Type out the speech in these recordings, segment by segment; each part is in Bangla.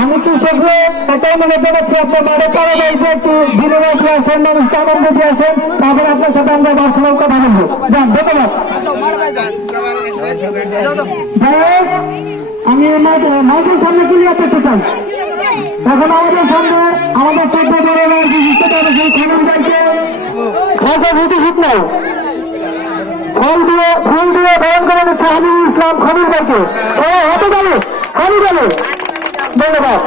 আমি কৃষকরা এটাই মনে করেছি আপনার মাঠে পাড়া যাইতে একটু বিনিময় দিয়ে আসেন, মানুষকে আনন্দ দিয়ে আসেন, তারপরে আপনার সাথে আমরা বার্সেলোনার কথা বলবো। যান, ধন্যবাদ। যাই হোক, আমি মাঠের সামনে ক্লিয়ার করতে চাই। এখন আমাদের সামনে আমাদের 14 ধরনের বিশিষ্ট ব্যবসায়ী খানুন ভাইকে খাজা ভূতিষিত নয় ফুল দিয়ে বরণ করে নিচ্ছে হাবিবুল ইসলাম খবির ভাইকে। সবাই হাতে গেলে হারি গেলে ধন্যবাদ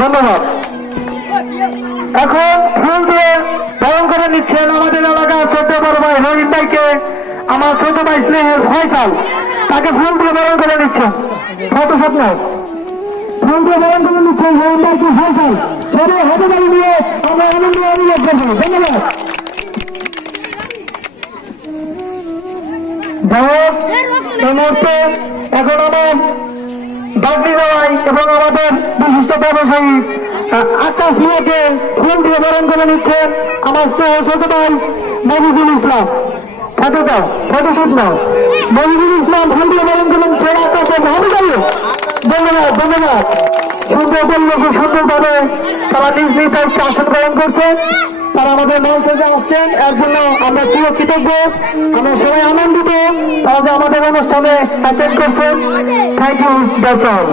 ধন্যবাদ। এখন ফুল দিয়ে বরণ করে নিচ্ছেন আমাদের এলাকার ছোট বড় ভাই রহিম ভাইকে, আমার ছোট ভাই স্নেহের ফয়সাল, তাকে ফুল দিয়ে বরণ করে নিচ্ছেন। ফটো স্বপ্ন ফুল দিয়ে বরণ করে নিচ্ছেন রহিম ভাইকে ফয়সাল। সবাই হাতে গাড়ি নিয়ে আমরা আনন্দ অনুভব করবো। ধন্যবাদ। যাই হোক, এই মুহূর্তে এখন আমার বাগনি দেওয়াই এবং আমাদের বিশিষ্ট ব্যবসায়ী আকাশ মিয়াকে ফুল দিয়ে বরণ করে নিচ্ছেন আমার ছোট ভাই মজিদুল ইসলাম। ফটোশুট নাও। মজিদুল ইসলাম ফুল দিয়ে বরণ করে নিচ্ছেন আকাশের ভাবি গাড়ি। ধন্যবাদ ধন্যবাদ। সুন্দর পরিবেশে সুন্দরভাবে তারা নিজ নিজ দায়িত্বে আসন গ্রহণ করছেন। তারা আমাদের মঞ্চে যে আসছেন এর জন্য আমরা চির কৃতজ্ঞ। আমরা সবাই আনন্দিত তারা যে আমাদের অনুষ্ঠানে অ্যাটেন্ড করছেন। থ্যাংক ইউ দর্শক।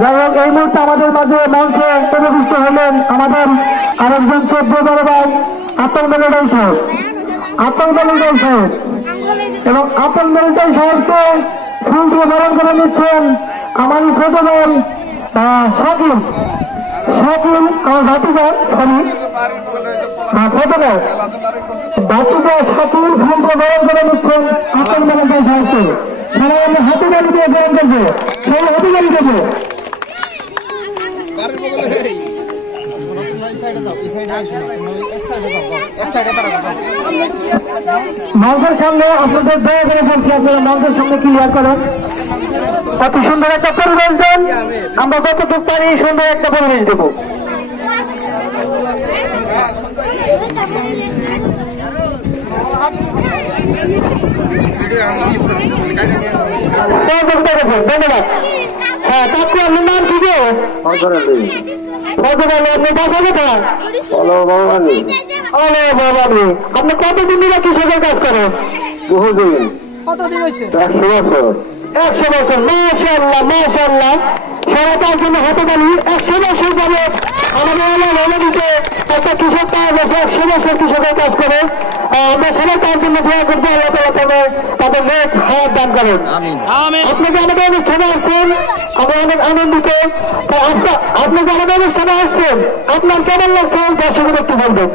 যাই হোক, এই মুহূর্তে আমাদের মাঝে মঞ্চে উপবিষ্ট হলেন আমাদের আরেকজন 14 বড় ভাই আতঙ্ক মেলেটাই সাহেব এবং আতঙ্ক মেলেটাই সাহেবকে ফুল দিয়ে বরণ করে নিচ্ছেন আমার ছোট ভাই শাকিল আমার ভাতিজা শাকিল ফুল দিয়ে বরণ করে নিচ্ছেন আতঙ্ক মেলেটাই সাহেবকে। সবাই আমরা হাতে গাড়ি দিয়ে বরণ করবো। সবাই হাতে গাড়ি দেবো। মঞ্চের সামনে আপনাদের দয়া করে বলছি, আপনারা মঞ্চের সামনে ক্লিয়ার করেন। অতি সুন্দর একটা পরিবেশ দেন, আমরা যতটুকু পারি সুন্দর একটা পরিবেশ দেব। ধন্যবাদ। হ্যাঁ, কাকু আপনার নাম কি গো? আপনি কতদিন ধরে কৃষকের কাজ করেন? বহুদিন। কতদিন হয়েছে? 100 বছর। 100 বছর। মাশাআল্লাহ মাশাআল্লাহ। সবাই তার জন্য হাতে তালি। 100 বছর যাবে আমাদের এলাকাতে একটা কৃষক পাওয়া গেছে 100 বছর কৃষকের কাজ করে। আমরা সবাই তার জন্য দোয়া করবো, আল্লাহ তাআলা তাদের নেক হায়াত দান করেন। আপনি যে আমাদের অনুষ্ঠানে আসছেন আমরা অনেক আনন্দিত। আপনি যে আমাদের অনুষ্ঠানে আসছেন আপনার কেমন লাগছে দর্শকদের একটু বলবেন।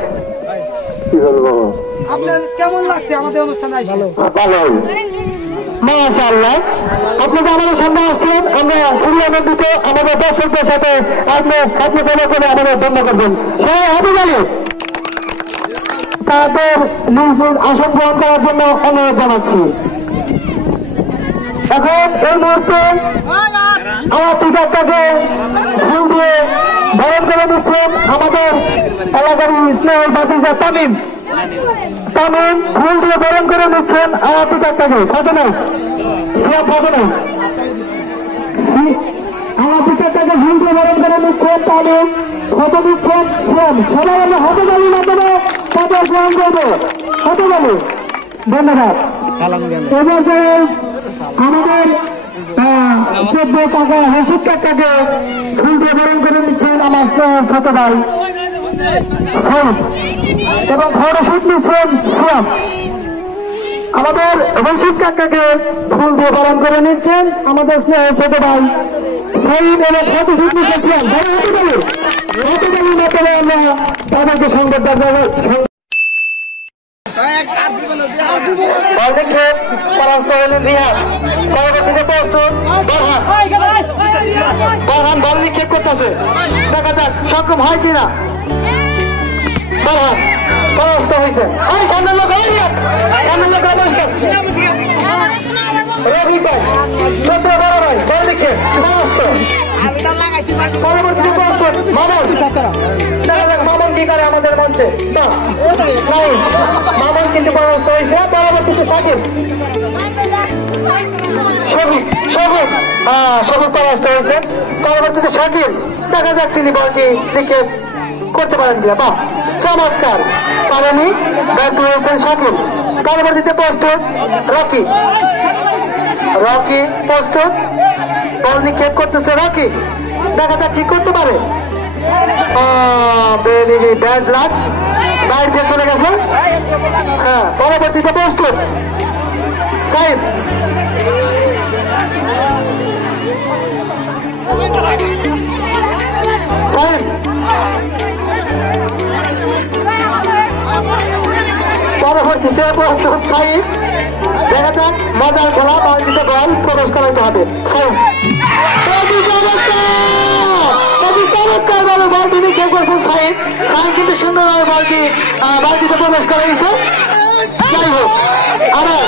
কি বলবো, আপনার কেমন লাগছে আমাদের অনুষ্ঠানে? ভালো মাশাআল্লাহ। আপনি যে আমাদের সামনে আসছেন আমরা খুবই আনন্দিত। আমাদের দর্শকদের সাথে আপনি চালু করে আমাদের ধন্য করবেন। সবাই হাতে গেলে তাদের নিজ নিজ আসন গ্রহণ করার জন্য অনুরোধ জানাচ্ছি। এখন এই মুহূর্তে আমার টিকাটাকে ফুল দিয়ে বরণ করে দিচ্ছেন আমাদের এলাকার স্নেহের বাসিন্দা তামিম ফুল দিয়ে বরণ করে নিচ্ছেন আমার টিকাটাকে। সাথে নাই আমার টিকাটাকে ফুল দিয়ে বরণ করে নিচ্ছেন তামিম, ফটো দিচ্ছেন শ্যাম। সবাই আমরা হাতে গালি মাধ্যমে তাদের গ্রহণ করবো। হাতে গালি। ধন্যবাদ। এবার আমাদের 14 টাকা রশিদ কাকাকে ফুল দিয়ে বরণ করে নিচ্ছেন আমার ছোট ভাই এবং ফটোশুট নিচ্ছেন শ্যাম। আমাদের রশিদ কাকাকে ফুল দিয়ে বরণ করে নিচ্ছেন আমাদের ছোট ভাই সাইম এবং ফটোশুট নিচ্ছেন শ্যাম। আমরা তাদেরকে সংবাদ পরাস্ত হলেন রিহান। পরবর্তীতে প্রস্তুত বরহান বল নিক্ষেপ করতেছে, দেখা যাক সক্ষম হয় কিনা। বরহান পরাস্ত হয়েছে। সামনের লোক রবি ভাই ছোট বড় ভাই বল দেখে পরবর্তী প্রস্তুত মামুন। দেখা যাক মামুন কি করে আমাদের মঞ্চে। মামুন কিন্তু পরাস্ত হয়েছে। পরবর্তীতে সাকিব সবুজ পরাস্ত হয়েছে। পরবর্তীতে সাকিব দেখা যাক তিনি বলটি ক্রিকেট করতে পারেন কিনা। বাহ চমৎকার পারেনি, ব্যর্থ হয়েছেন সাকিব। পরবর্তীতে প্রস্তুত রকি প্রস্তুত, বল নিক্ষেপ করতেছে রকি। দেখা যাক কি করতে পারে। ব্যাড লাক, সাইড দিয়ে চলে গেছে। হ্যাঁ পরবর্তীতে প্রস্তুত সাইড। পরবর্তীতে প্রস্তুত সাইড। দেখা যাক মজার খেলা, বালতিতে বল প্রবেশ করাইতে হবে। চমৎকার ভাবে বলটি নিক্ষেপ করছেন সাইড। সাইড কিন্তু সুন্দরভাবে বালতিতে প্রবেশ করাইছে। যাই হোক আবার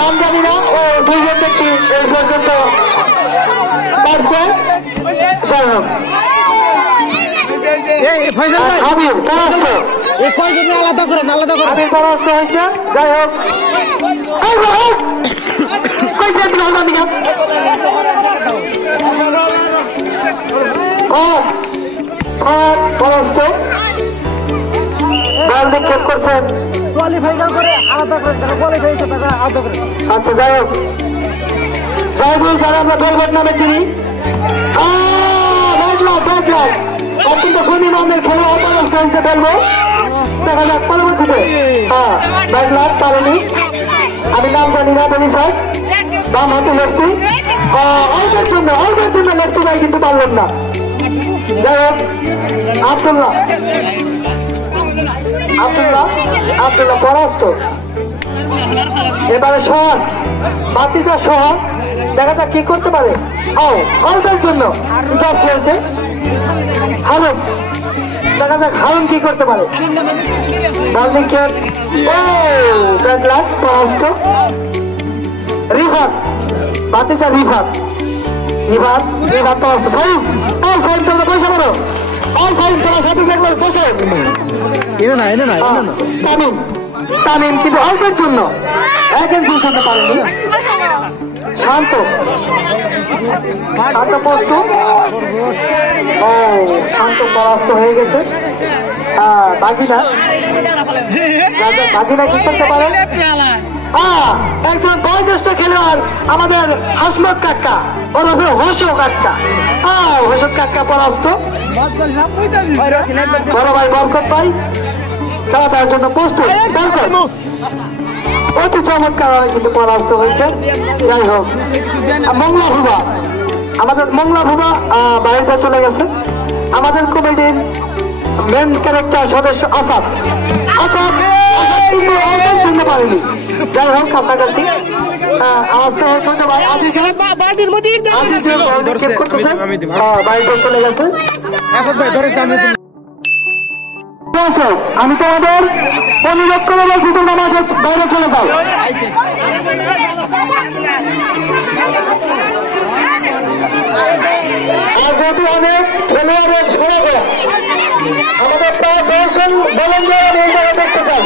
নাম জানি না ও দুইজন ব্যক্তি এই পর্যন্ত পারছে। যাই হোক আবির পরাস্ত হয়েছে। যাই হোক পরাস্ত বল নিক্ষেপ করছেন। আচ্ছা যাই হোক জয়গুল স্যার আমরা দলবট নামে চিনি। কিন্তু গুণীমানের খেলা অপরাস্ত হয়েছে ফেলবো। দেখা যাক পরবর্তীতে ব্যাড লাক পারেনি। আমি নাম জানি না বলি স্যার। বাম হাতে লেফটি অল্পের জন্য লেফটি ভাই কিন্তু পারলেন না। যাই হোক আব্দুল্লাহ পরাস্ত। এবারে সোহান বাতিজা সোহান, দেখা যাক কি করতে পারে। অল্পের জন্য ড্রপ খেলছে হারুন। দেখা যাক হারুন কি করতে পারে। বল নিক্ষেপ ব্যাড লাক পরাস্ত। রিভার বাতিজা রিভার পরাস্ত। সাইম চলো পয়সা করো। তামিম কিন্তু অল্পের জন্য শুনতে পারেনি। শান্ত প্রস্তুত। শান্ত পরাস্ত হয়ে গেছে। বাগিনা কি করতে পারে। একজন বয়োজ্যেষ্ঠ খেলোয়াড় আমাদের হাসমত কাকা ওরফে হোসট কাকা পরাস্ত। বড় ভাই বরকত ভাই খেলা দেওয়ার জন্য প্রস্তুত। অতি চমৎকার কিন্তু পরাস্ত হয়েছে। যাই হোক মংলা ভুবা বাড়িতে চলে গেছে। আমাদের কমিটির মেন ক্যারেক্টার সদস্য আসাদ শুনতে পারেনি। যাই হোক কাছাকাছি বাড়িতে চলে গেছে। আমি তোমাদের অনুরোধ করে বলছি তোমরা বাইরে চলে যাও। আর যেহেতু অনেক খেলোয়াড়ের সরে আমাদের প্রায় 10 জন ভলেন্টিয়ার আমি এই জায়গায় দেখতে চাই।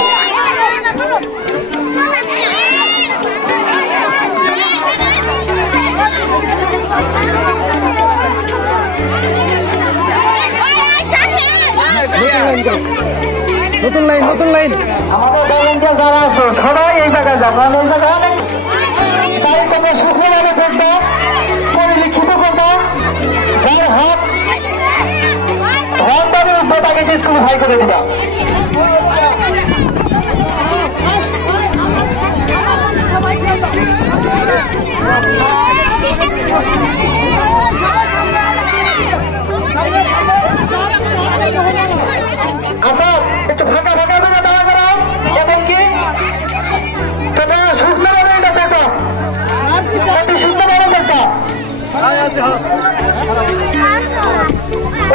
নতুন লাইন আমাদের ভলেন্টিয়ার যারা আছো সবাই এই জায়গায় যাবো। এই জায়গায় অনেক দায়িত্বকে সুখভাবে করবো, পরিলক্ষিত করবো। যার হাত ধনভাবে উঠবো তাকে ডিসকুলিফাই করে দিবা। আচ্ছা একটু ফাঁকা জন্য দাঁড়া করাও এবং কি তোমরা সুন্দরভাবে এটা দেখো, অতি সুন্দরভাবে দেখো,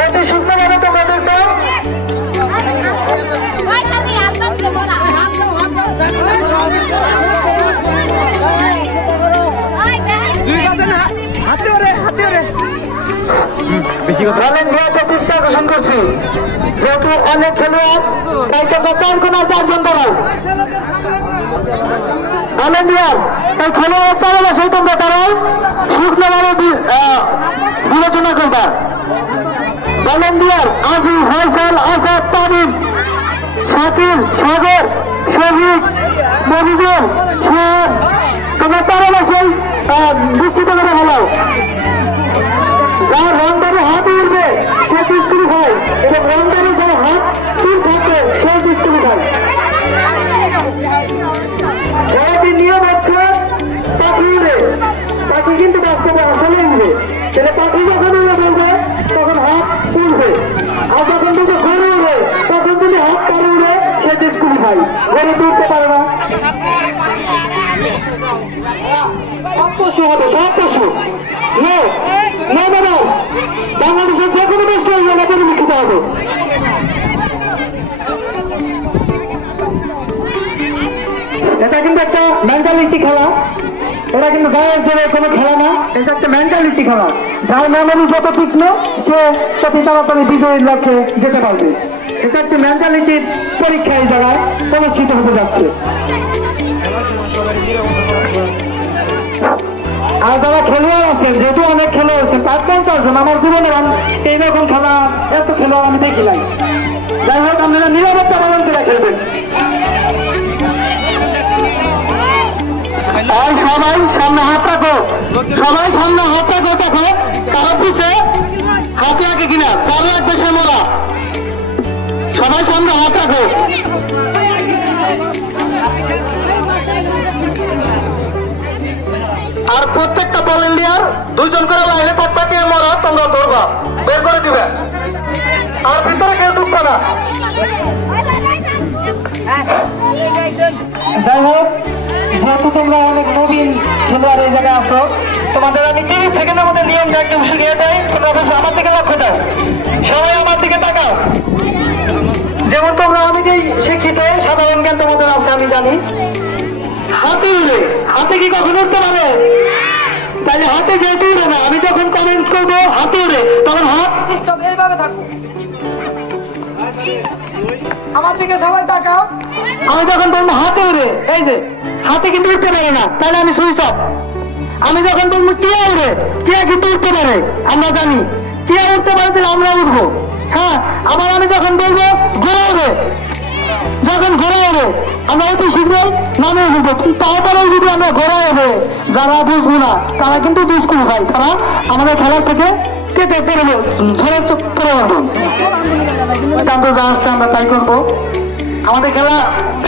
অতি সুন্দরভাবে তোমরা দেখো। দুই ভলেন্টিয়ারকে দৃষ্টি আকর্ষণ করছি, যেহেতু অনেক খেলোয়াড় তাই তোমরা 4 কোণা 4 জন দাঁড়াও। ভলেন্টিয়ার এই খেলোয়াড় চারে বসে তোমরা দাঁড়াও, শুকনোভাবে বিবেচনা করবা। ভলেন্টিয়ার আজি, ফয়সাল, আসাদ, তামিম, শাকিল, সাগর, শহীদ, মনিজুল, সোহান, তোমরা চারে বসে দৃষ্টিতে করে ফেলাও। যার রংদারে হাত উঠবে সে ডিস্ট্রিক্ট হয়, এবং রংদারে যার হাত চুল থাকবে সে ডিস্ট্রিক্ট হয়। নিয়ম হচ্ছে পাখি উড়ে, পাখি কিন্তু বাস্তবে আসলে উড়ে, তাহলে পাখি যখন উড়ে বলবে তখন হাত উড়বে, আর যখন তুমি ঘরে উড়ে তখন তুমি হাত পরে উড়ে সে ডিস্ট্রিক্ট হয়, ঘরে তুলতে পারে না। সব পশু হবে, সব পশু বাংলাদেশের যে কোনো দেশ পরিলক্ষিত হবে। এটা কিন্তু একটা মেন্টালিটি খেলা, এটা কিন্তু গায়ের জেলে কোনো খেলা না, এটা একটা মেন্টালিটি খেলা। যার মনোবল যত তীক্ষ্ণ সে তত তাড়াতাড়ি বিজয়ীর লক্ষ্যে যেতে পারবে। এটা একটা মেন্টালিটির পরীক্ষা এই জায়গায় অনুষ্ঠিত হতে যাচ্ছে। আর যারা খেলোয়াড় আছেন, যেহেতু অনেক খেলোয়াড় আছেন, 5-50 জন, আমার জীবনে এইরকম খেলা এত খেলোয়াড় আমি দেখি নাই। যাই হোক আপনারা নিরাপত্তা পালন করে খেলবেন। সবাই সামনে হাত রাখো, সবাই সামনে হাত রাখো, দেখো কারো পিছে হাত রাখে কিনা, 4 লাখ দেশে মোড়া, সবাই সামনে হাত রাখো। আর প্রত্যেকটা ভলেন্টিয়ার 2 জন করে লাইনে থাকবে, কে মরা তোমরা ধরবা, বের করে দিবে, আর ভিতরে কেউ ঢুকবে না। যাই হোক, যেহেতু তোমরা অনেক নবীন খেলোয়াড় এই জায়গায় আসো, তোমাদের আমি 30 সেকেন্ডের মধ্যে নিয়মটা একদম শিখিয়ে দেয়। তোমরা আমার দিকে লক্ষ্য দাও, সবাই আমার দিকে তাকাও। যেমন তোমরা অনেকেই শিক্ষিত, সাধারণ জ্ঞান তোমাদের আছে আমি জানি। হাতে উড়ে, হাতে কি কখন উঠতে পারে? তাহলে হাতে যেহেতু উড়ে না, আমি যখন কমেন্ট করবো হাতে উড়ে, তখন হাত এইভাবে থাকবো, আমার দিকে সবাই তাকাও। আমি যখন বলবো হাতে উড়ে, এই যে হাতে কিন্তু উঠতে পারে না, তাহলে আমি সুইচ অফ। আমি যখন বলবো টিয়া উড়ে, টিয়া কিন্তু উঠতে পারে, আমরা জানি টিয়া উঠতে পারে, তাহলে আমরা উঠবো। হ্যাঁ, আবার আমি যখন বলবো ঘোড়া উড়ে, যখন ঘোড়া উড়ে আমরা অতি শীঘ্রই নামে উঠবো। তারপরেও যদি আমরা ঘোড়া উড়ে যারা বুঝবো না, তারা কিন্তু দুষ্কুল খায়, তারা আমাদের খেলার থেকে কেটে পড়ে ঝরে পড়ে যাবো। আমরা তাই করবো, আমাদের খেলা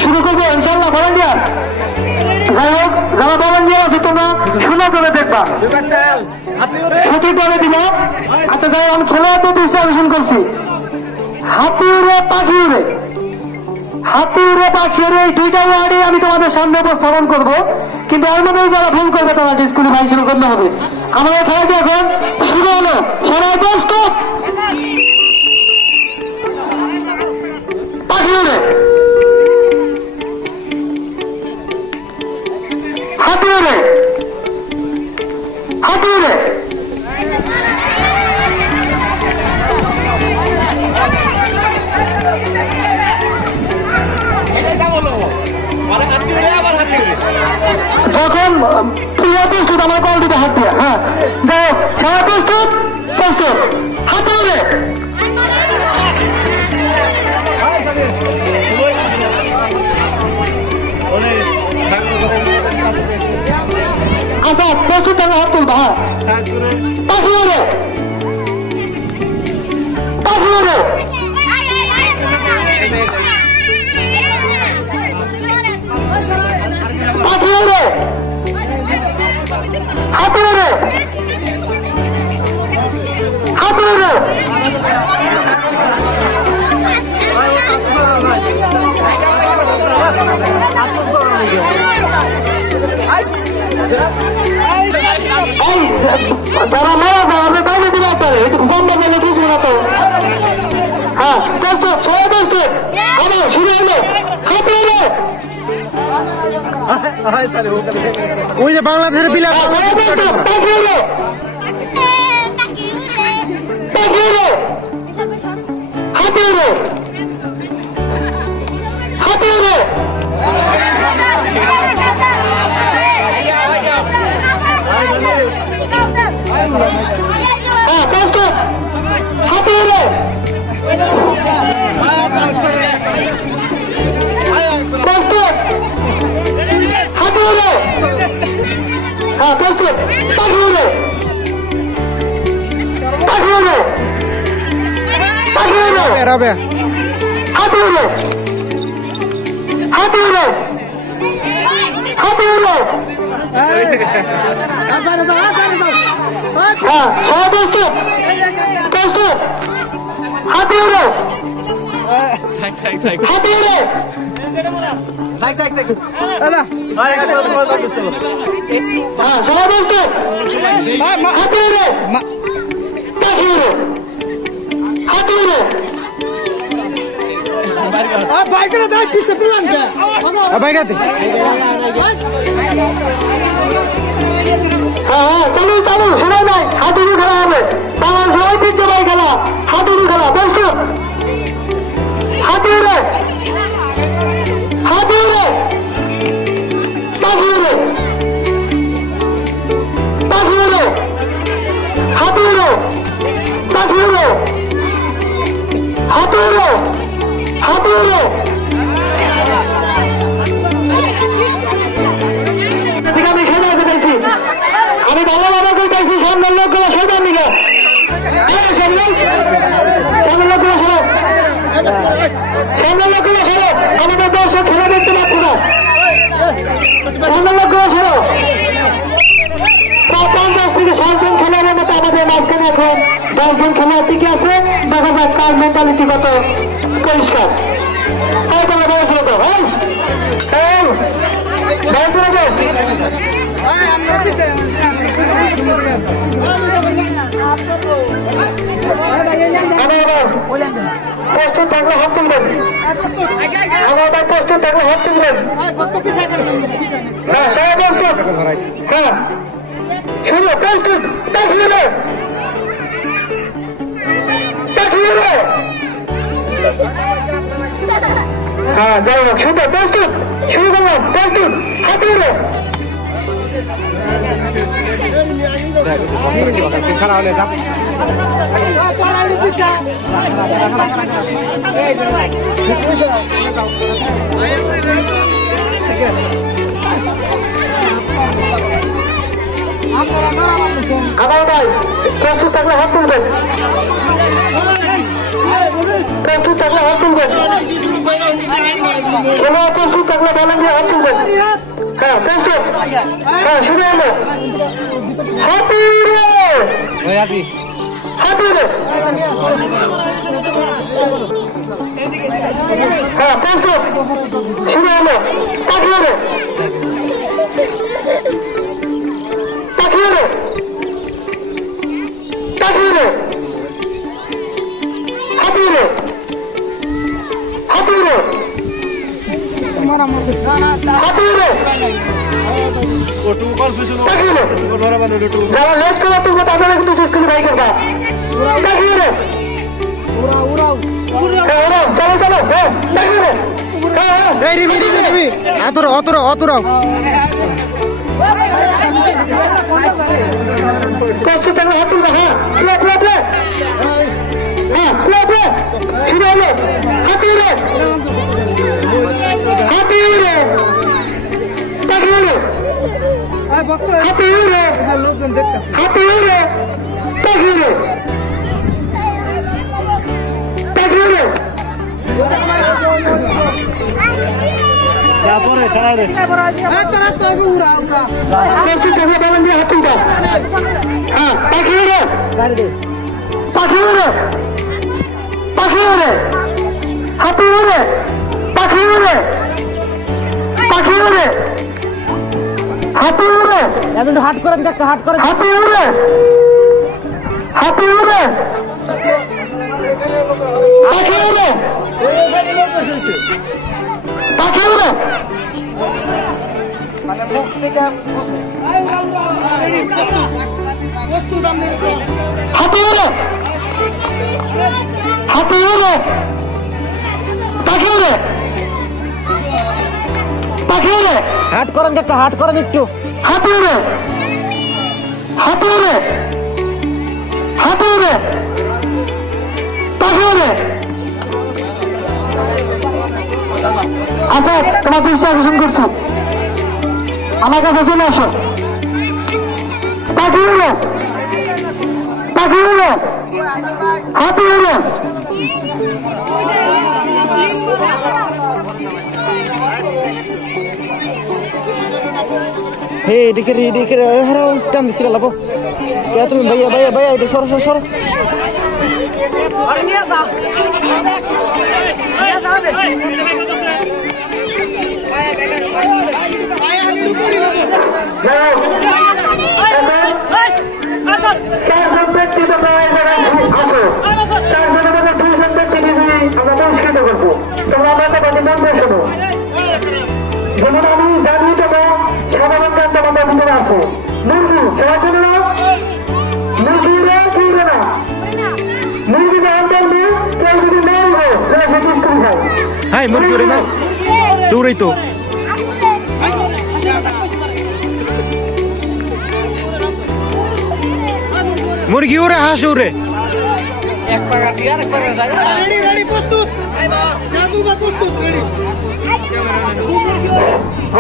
শুরু করবো ইনশাল্লাহ। ভলেন্টিয়ার, যাই হোক যারা ভলেন্টিয়ার আছে তোমরা শোনা চলে দেখবা, সঠিকভাবে দিবা। আচ্ছা যাই হোক, আমি খেলোয়াড়দের দৃষ্টি আকর্ষণ করছি। হাতি উড়ে, পাখি উড়ে, হাতি উড়ে, পাখি উড়ে, এই 2টা ওয়ার্ডে আমি তোমাদের সামনে উপস্থাপন করবো, কিন্তু এর মধ্যে যারা ভুল করবে তারা ডিসকুয়ালিফাই শুরু করতে হবে। আমাদের খেলাটি এখন শুরু হলো, সবাই প্রস্তুত? পাখি উড়ে, হাতি উড়ে, হাতি উড়ে, যখন প্রিয় প্রস্তুত আমার বল দিতে হাত দিয়ে। হ্যাঁ, যাই হোক সবাই প্রস্তুত? প্রস্তুত, হাতে উড়ে, আচ্ছা প্রস্তুত, আমি হাত তুলবো। হ্যাঁ, পাখি উড়ে, পাখি উড়ে, পাখি উড়ে, হাতি উড়ে, হাতি উড়ে, যারা মারা যাবে তাহলে দিতে পারে, বন্ধ করলে বুঝবো না তো। হ্যাঁ প্রস্তুত, সবাই প্রস্তুত, হবে শুরু হলো। হাতি উড়ে, ওই যে বাংলাদেশের বিলাস পাখি উড়ে, পাখি উড়ে হাতে উড়ে হ্যাঁ কষ্ট হাতে উড়ে কষ্ট হাতে উড়ে হ্যাঁ কষ্ট পাখি উড়ে পাখি উড়ে পাখি উড়ে হাতে উড়ে হাতে উড়ে হাতে উড়ে হ্যাঁ সবাই কষ্ট কষ্ট হাতে উড়ে হাতে উড়ে হ্যাঁ সবাই কষ্ট হাতে উড়ে পাখি উড়ে হাতে উড়ে হ্যাঁ চালু চালু শোনা নাই হাতুড়ি খেলা হবে বাংলাদেশ ঐতিহ্যবাহী খেলা হাতুড়ি খেলা ব্যস্ত হাতুড়ে হাতুড়ে পাখিউড়ে পাখিউড়ে হাতুড়ে পাখিউড়ে হাতুড়ে হাতুড়ে আমি সেটা করতেছি আমি ভালোভাবে করতেছি সামনের লোকগুলো সেটার দিকে সামনের লোকগুলো সরো সামনের লোকগুলো সরো আমাদের দর্শক খেলা দেখতে পাচ্ছি না সামনের লোকগুলো সরো প্রায় 50 থেকে 60 জন খেলোয়াড়ের মতো আমাদের মাঝখানে এখন 10 জন খেলোয়াড় টিকে আছে দেখা যাক কার মেন্টালিটি কত পরিষ্কার তাই তোমার বলেছিল তো প্রস্তুত থাকলে হাত তুলবেন আমার প্রস্তুত থাকলে হাত তুলবেন হ্যাঁ সবাই প্রস্তুত হ্যাঁ শুনো প্রস্তুত তাকিয়ে তাকিয়ে হ্যাঁ যাই হোক শুনো প্রস্তুত শুরু করলাম প্রস্তুত হাতে উড়ে খারাপ হলে যা আমার ভাই প্রস্তুত থাকলে হাত তুলবেন প্রস্তুত থাকলে হাত তুলবেন কোনো প্রস্তুত থাকলে বলেন যে হাত তুলবেন হ্যাঁ প্রস্তুত হ্যাঁ শুরু হলো হাতে উড়ে হাতে উড়ে হ্যাঁ প্রস্তুত শুরু হলো পাখি উড়ে পাখি উড়ে পাখি উড়ে হাতে উড়ে হাতে উড়ে হাতে উড়ে যারা লেট করে তুলবো তাদের একটু স্কুলে ভাই করবা পাখি উড়ে চলো চলো হ্যাঁ পাখি উড়ে প্রস্তুত থাকলে হাত তুলবে হ্যাঁ প্লে প্লে প্লে হ্যাঁ প্লে প্লে শুরু হলো হাতে উড়ে হাতে উড়ে পাখি উড়ে হাতে উড়ে হাতে উড়ে পাখি উড়ে পাখি উড়ে প্রস্তুত থাকলে বলেন যে হাত তুলবা হ্যাঁ পাখি উড়ে পাখি উড়ে পাখি উড়ে হাতে উড়ে পাখি উড়ে পাখি উড়ে হাতে উড়ে হাট করেন দেখতে হাট করেন হাতে উড়ে হাতে উড়ে পাখি উড়ে পাখি উড়ে হাতে উড়ে হাতে উড়ে তাকিয়ে রে তাকিয়ে রে হাট করেন একটু হাট করেন একটু হাতিয়ে রে হাতিয়ে রে হাতিয়ে রে তাকিয়ে রে আচ্ছা তোমার দৃষ্টি আকর্ষণ করছো আমার কাছে চলে আসো তাকিয়ে রে তাকিয়ে রে হাতিয়ে রে হে এদিকে হারাও টান দিচ্ছি লাভ তুমি ভাইয়া ভাইয়া ভাইয়া এটা সরো সরো সরো যেমন আমি জানি দেবো সাধারণ জ্ঞান তোমাদের ভিতরে আছে মুরগি সবাই ছিল না মুরগিরা কিনবে না মুরগি যখন দেখবে কেউ যদি মারবে তাহলে সে বিস্কুট খায় হ্যাঁ মুরগি ওরে না দৌড়াই তো মুরগি ওরে হাঁস ওরে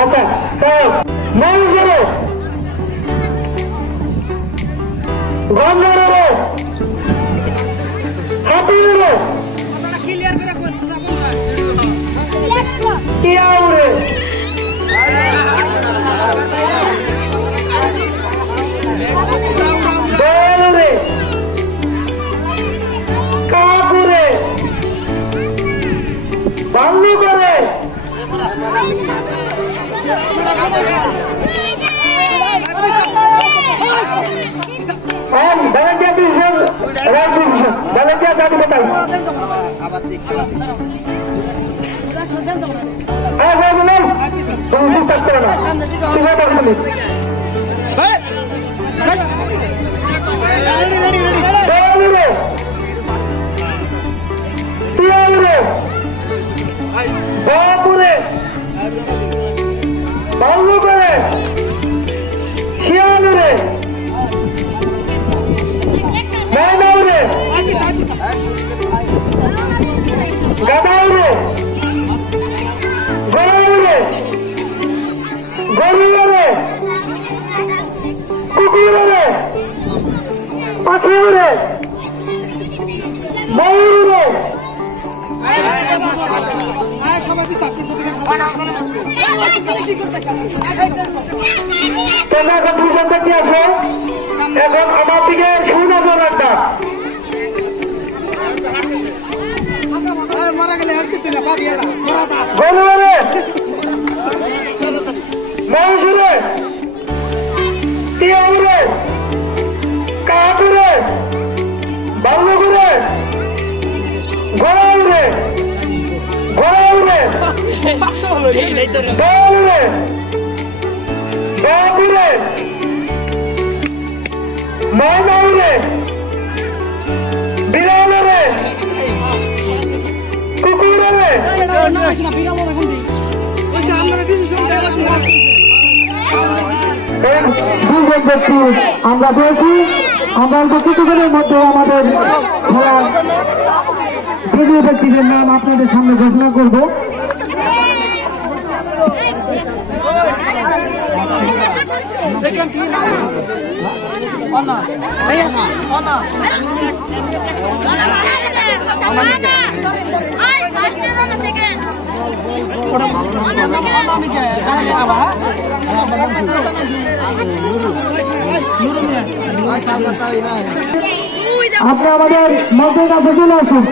আচ্ছা মানুষের গন্ধের হাতির টিয়াউরে দয়ালুরে কাকুরে বাংলু করে volunteer division, right division, volunteer जाति बताई। ऐसा नहीं, तुम इसी तक करना, सीधा कर दो। रेडी रे, तैयार रे, बाबू रे, बाबू रे, शियान रे। Gadaure, Gadaure, Gadaure, Gadaure, Kukure, Pakure, Maure. তোমরা কনফিউশন থেকে আসো এখন আমার দিকে সুনজর রাখবা গলুরে মৌসুরে টিয়াউরে কাকুরে বাল্লুগুরে গোড়াউরে গোড়াউরে দৌড়ে বাবুরে মাইনাউরে বিলালরে কুকুরে আমরা পেয়েছি আমরা কিছুক্ষণের মধ্যে আমাদের বিজয়ী ব্যক্তিদের নাম আপনাদের সামনে ঘোষণা করবো আপনি আমাদের মধ্যে কাছে চলে আসুন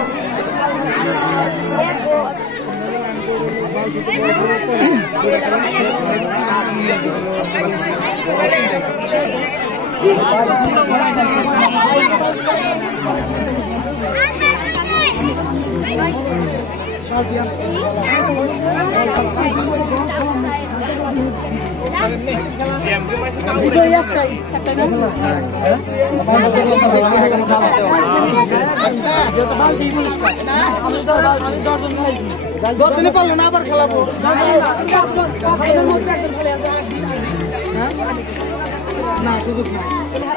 দিনে পারলো না আবার খেলাবো না সুযোগ না